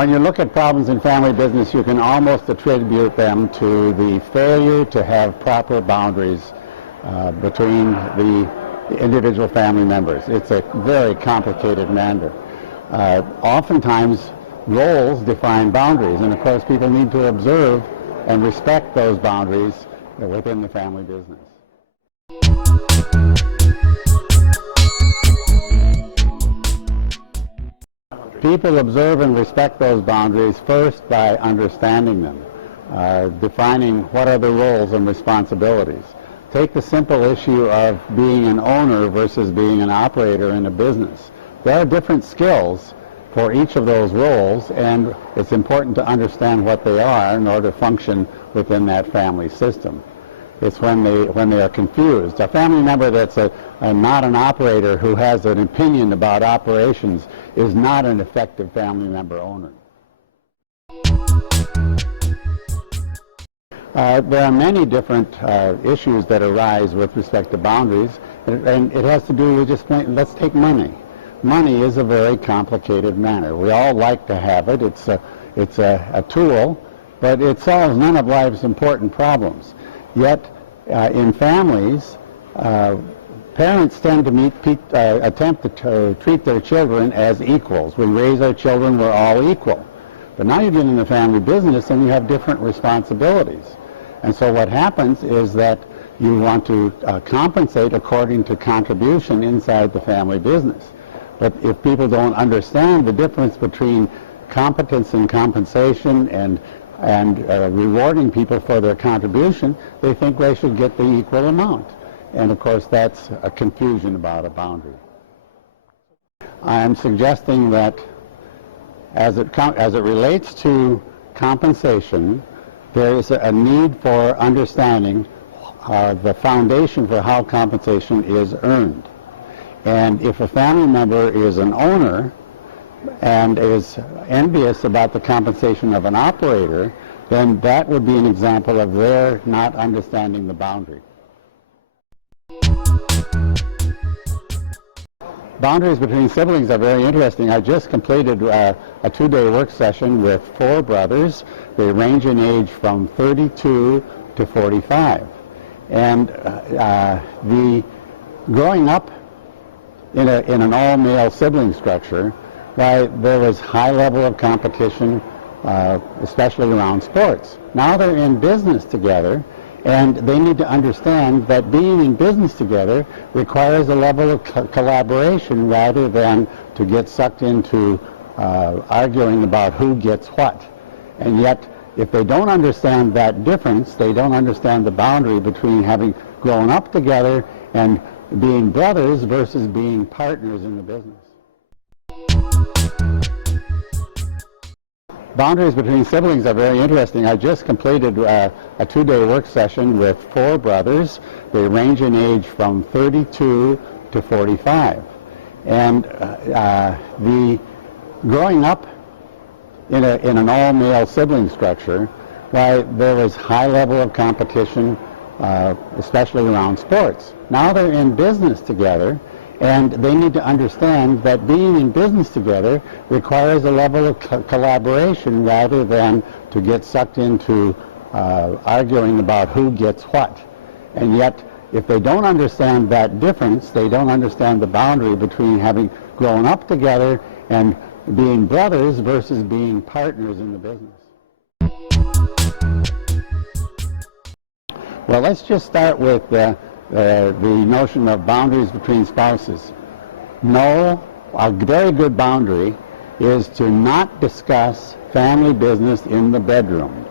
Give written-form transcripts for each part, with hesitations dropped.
When you look at problems in family business, you can almost attribute them to the failure to have proper boundaries between the individual family members. It's a very complicated matter. Oftentimes, roles define boundaries, and of course people need to observe and respect those boundaries within the family business. People observe and respect those boundaries first by understanding them, defining what are the roles and responsibilities. Take the simple issue of being an owner versus being an operator in a business. There are different skills for each of those roles, and it's important to understand what they are in order to function within that family system. It's when they are confused. A family member that's not an operator who has an opinion about operations is not an effective family member owner. There are many different issues that arise with respect to boundaries, and it has to do with just, let's take money. Money is a very complicated matter. We all like to have it. It's a tool, but it solves none of life's important problems. Yet, in families, parents tend to attempt to treat their children as equals. We raise our children, we're all equal. But now you get in the family business and you have different responsibilities. And so what happens is that you want to compensate according to contribution inside the family business. But if people don't understand the difference between competence and compensation and rewarding people for their contribution, they think they should get the equal amount. And of course that's a confusion about a boundary. I'm suggesting that as it relates to compensation, there is a need for understanding the foundation for how compensation is earned. And if a family member is an owner and is envious about the compensation of an operator, then that would be an example of their not understanding the boundary. Boundaries between siblings are very interesting. I just completed a 2-day work session with 4 brothers. They range in age from 32 to 45. And growing up in an all-male sibling structure, there was high level of competition, especially around sports. Now they're in business together, and they need to understand that being in business together requires a level of collaboration rather than to get sucked into arguing about who gets what. And yet, if they don't understand that difference, they don't understand the boundary between having grown up together and being brothers versus being partners in the business. Boundaries between siblings are very interesting. I just completed a 2-day work session with 4 brothers. They range in age from 32 to 45. And growing up in an all-male sibling structure, there was high level of competition, especially around sports. Now they're in business together, and they need to understand that being in business together requires a level of collaboration rather than to get sucked into arguing about who gets what. And yet, if they don't understand that difference, they don't understand the boundary between having grown up together and being brothers versus being partners in the business. Well, let's just start with the notion of boundaries between spouses. No, a very good boundary is to not discuss family business in the bedroom.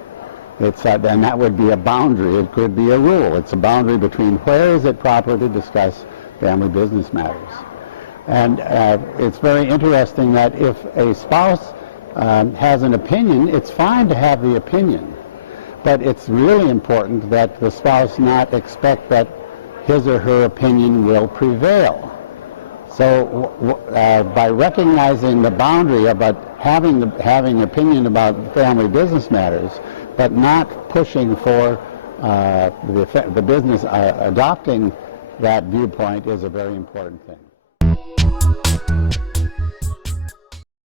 And that would be a boundary. It could be a rule. It's a boundary between where is it proper to discuss family business matters. And it's very interesting that if a spouse has an opinion, it's fine to have the opinion. But it's really important that the spouse not expect that his or her opinion will prevail. So by recognizing the boundary about having opinion about family business matters, but not pushing for the business adopting that viewpoint is a very important thing.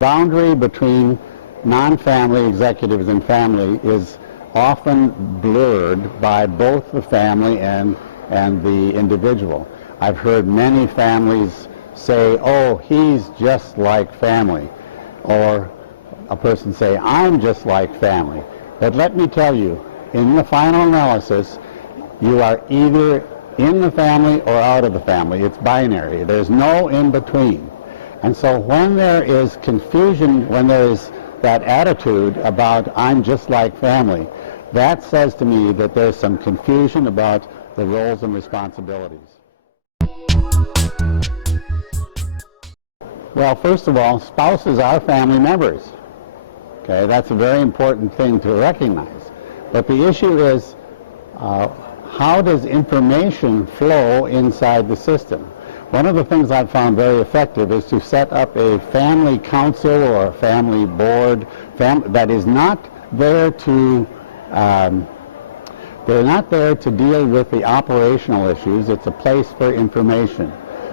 Boundary between non-family executives and family is often blurred by both the family and the individual. I've heard many families say, oh, he's just like family, or a person say, I'm just like family. But let me tell you, in the final analysis, you are either in the family or out of the family. It's binary. There's no in between. And so when there is confusion, when there is that attitude about I'm just like family, that says to me that there's some confusion about the roles and responsibilities. Well, first of all, spouses are family members. Okay, that's a very important thing to recognize. But the issue is, how does information flow inside the system? One of the things I've found very effective is to set up a family council or a family board that is not there to they're not there to deal with the operational issues. It's a place for information.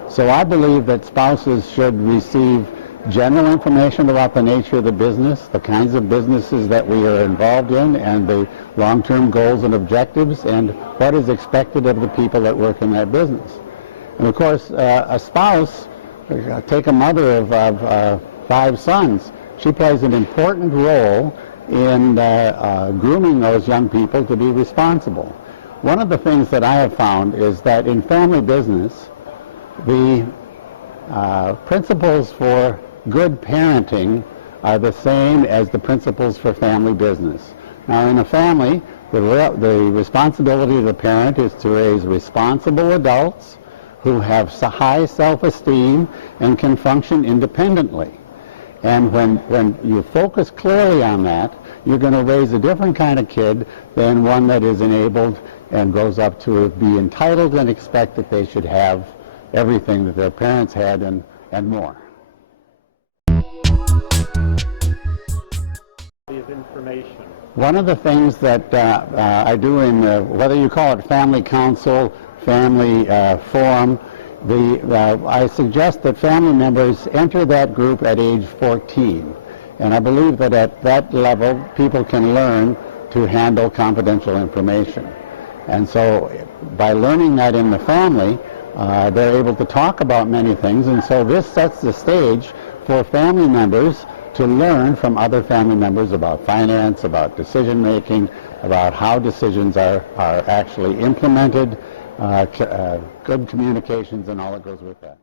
So I believe that spouses should receive general information about the nature of the business, the kinds of businesses that we are involved in, and the long-term goals and objectives, and what is expected of the people that work in that business. And of course, a spouse, take a mother of 5 sons, she plays an important role in grooming those young people to be responsible. One of the things that I have found is that in family business, the principles for good parenting are the same as the principles for family business. Now, in a family, the responsibility of the parent is to raise responsible adults who have high self-esteem and can function independently. And when you focus clearly on that, you're going to raise a different kind of kid than one that is enabled and grows up to be entitled and expect that they should have everything that their parents had and more. Of information. One of the things that I do in whether you call it family council, family forum, I suggest that family members enter that group at age 14. And I believe that at that level, people can learn to handle confidential information. And so by learning that in the family, they're able to talk about many things. And so this sets the stage for family members to learn from other family members about finance, about decision making, about how decisions are actually implemented, good communications, and all that goes with that.